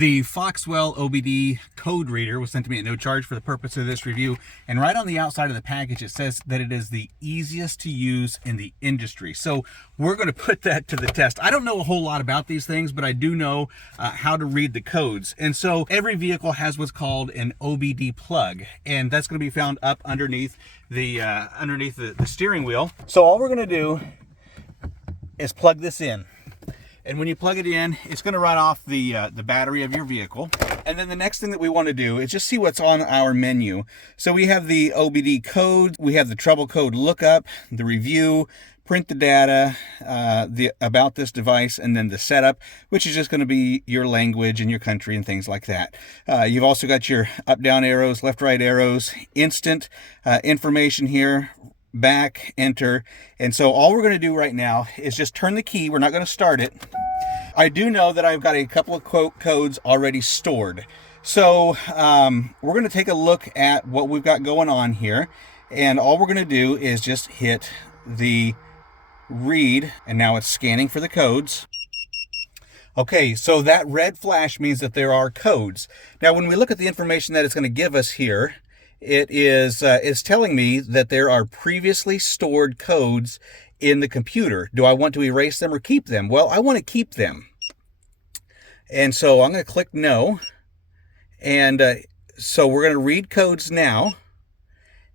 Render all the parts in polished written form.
The Foxwell OBD code reader was sent to me at no charge for the purpose of this review, and right on the outside of the package it says that it is the easiest to use in the industry. So we're going to put that to the test. I don't know a whole lot about these things, but I do know how to read the codes. And so every vehicle has what's called an OBD plug, and that's going to be found up underneath the steering wheel. So all we're going to do is plug this in. And when you plug it in, it's going to run off the battery of your vehicle. And then the next thing that we want to do is just see what's on our menu. So we have the OBD code, we have the trouble code lookup, the review, print the data, about this device, and then the setup, which is just going to be your language and your country and things like that. You've also got your up-down arrows, left-right arrows, instant information here, back, enter. And so all we're going to do right now is just turn the key. We're not going to start it. I do know that I've got a couple of codes already stored. So we're going to take a look at what we've got going on here. And all we're going to do is just hit the read. And now it's scanning for the codes. Okay, so that red flash means that there are codes. Now, when we look at the information that it's going to give us here, it's telling me that there are previously stored codes in the computer. Do I want to erase them or keep them? Well, I want to keep them. And so I'm going to click no. And so we're going to read codes now.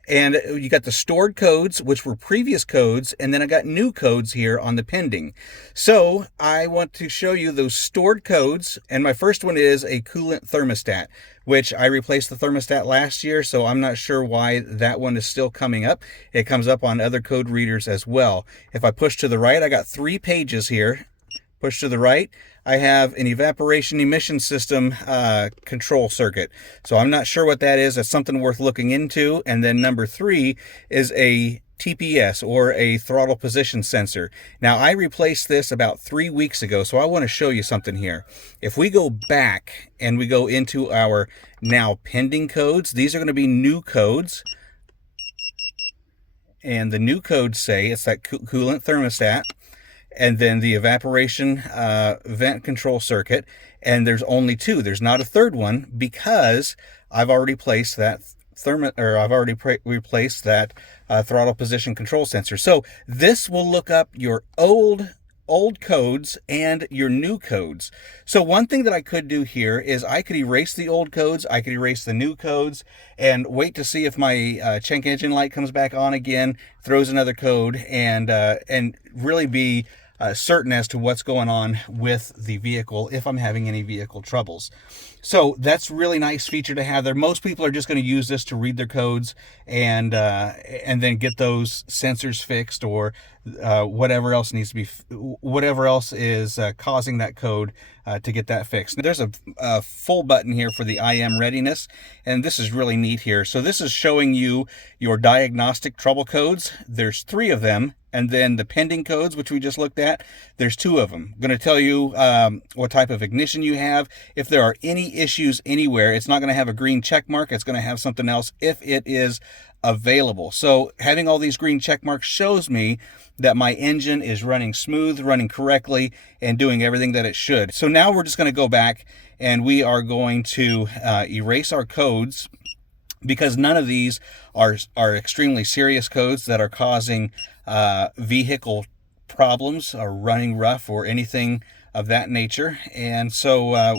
And you got the stored codes, which were previous codes, and then I got new codes here on the pending. So I want to show you those stored codes, and my first one is a coolant thermostat, which I replaced the thermostat last year, so I'm not sure why that one is still coming up. It comes up on other code readers as well. If I push to the right, I got 3 pages here. Push to the right, I have an evaporation emission system control circuit. So I'm not sure what that is. That's something worth looking into. And then number 3 is a TPS, or a throttle position sensor. Now, I replaced this about 3 weeks ago, so I want to show you something here. If we go back and we go into our now pending codes, these are going to be new codes. And the new codes say it's that coolant thermostat, and then the evaporation vent control circuit, and there's only 2. There's not a third one because I've already placed that replaced that throttle position control sensor. So this will look up your old codes and your new codes. So one thing that I could do here is I could erase the old codes, I could erase the new codes, and wait to see if my check engine light comes back on again, throws another code, and really be certain as to what's going on with the vehicle if I'm having any vehicle troubles. So that's a really nice feature to have there. Most people are just going to use this to read their codes and then get those sensors fixed, or whatever else needs to be, whatever else is causing that code to get that fixed. There's a full button here for the IM readiness, and this is really neat here. So this is showing you your diagnostic trouble codes. There's 3 of them. And then the pending codes, which we just looked at, there's 2 of them. I'm going to tell you what type of ignition you have. If there are any issues anywhere, it's not going to have a green check mark. It's going to have something else if it is available. So having all these green check marks shows me that my engine is running smooth, running correctly, and doing everything that it should. So now we're just going to go back and we are going to erase our codes, because none of these are extremely serious codes that are causing vehicle problems or running rough or anything of that nature. And so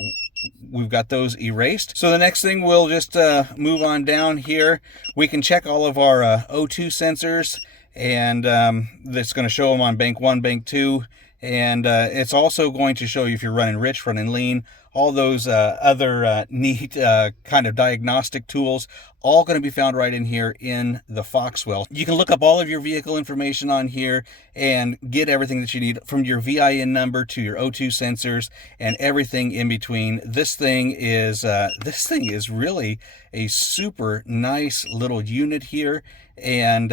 we've got those erased. So the next thing, we'll just move on down here. We can check all of our O2 sensors, and that's going to show them on bank 1, bank 2. And it's also going to show you if you're running rich, running lean, all those other neat kind of diagnostic tools, all going to be found right in here in the Foxwell. You can look up all of your vehicle information on here and get everything that you need, from your VIN number to your O2 sensors and everything in between. This thing is really a super nice little unit here, and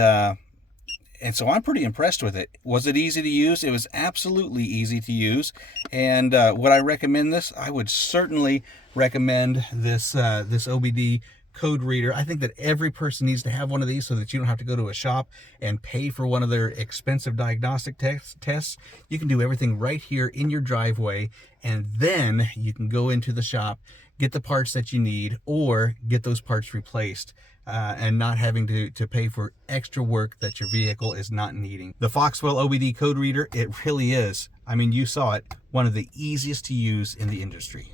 so I'm pretty impressed with it. Was it easy to use? It was absolutely easy to use. And would I recommend this? I would certainly recommend this OBD code reader. I think that every person needs to have one of these so that you don't have to go to a shop and pay for one of their expensive diagnostic tests. You can do everything right here in your driveway and then you can go into the shop, get the parts that you need, or get those parts replaced, and not having to pay for extra work that your vehicle is not needing. The Foxwell OBD code reader, it really is, I mean, you saw it, one of the easiest to use in the industry.